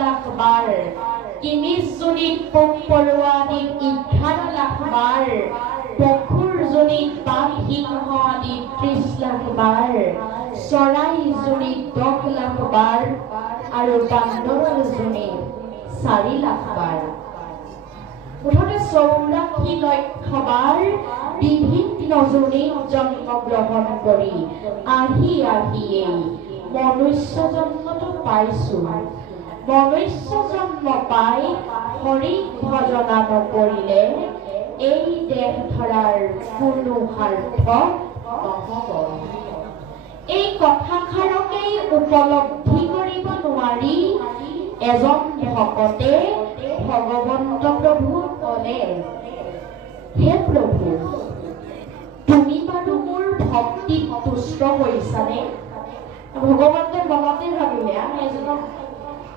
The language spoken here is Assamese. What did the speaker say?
লাখ বাৰ, কিমিজ জুনিত পোক পৰুৱা আদিত 11 লাখ বাৰ, পশুৰ জুনিত বাঘ সিংহ আদিত 30 লাখ বাৰ, চৰাই জুনিত 10 লাখ বাৰ আৰু বান্দৰৰ জুনিত 4 লাখ বাৰ। মুঠতে 84 লক্ষ বাৰ বিভিন্ন জুনিত জন্মগ্ৰহণ কৰি আহিয়েই মনুষ্য জন্মটো পাইছো। মনুষ্য জন্ম পাই হৰি ভজনা নকৰিলে এই দেহ ধৰাৰ কোনো সাৰ্থ নহব। এই কথাষাৰকেই উপলব্ধি কৰিব নোৱাৰি এজন ভকতে ভগৱন্ত প্ৰভুক ক'লে, হে প্ৰভু, তুমি বাৰু মোৰ ভক্তিত তুষ্ট কৰিছানে? ভগৱন্তে মনতে ভাবিলে এজনক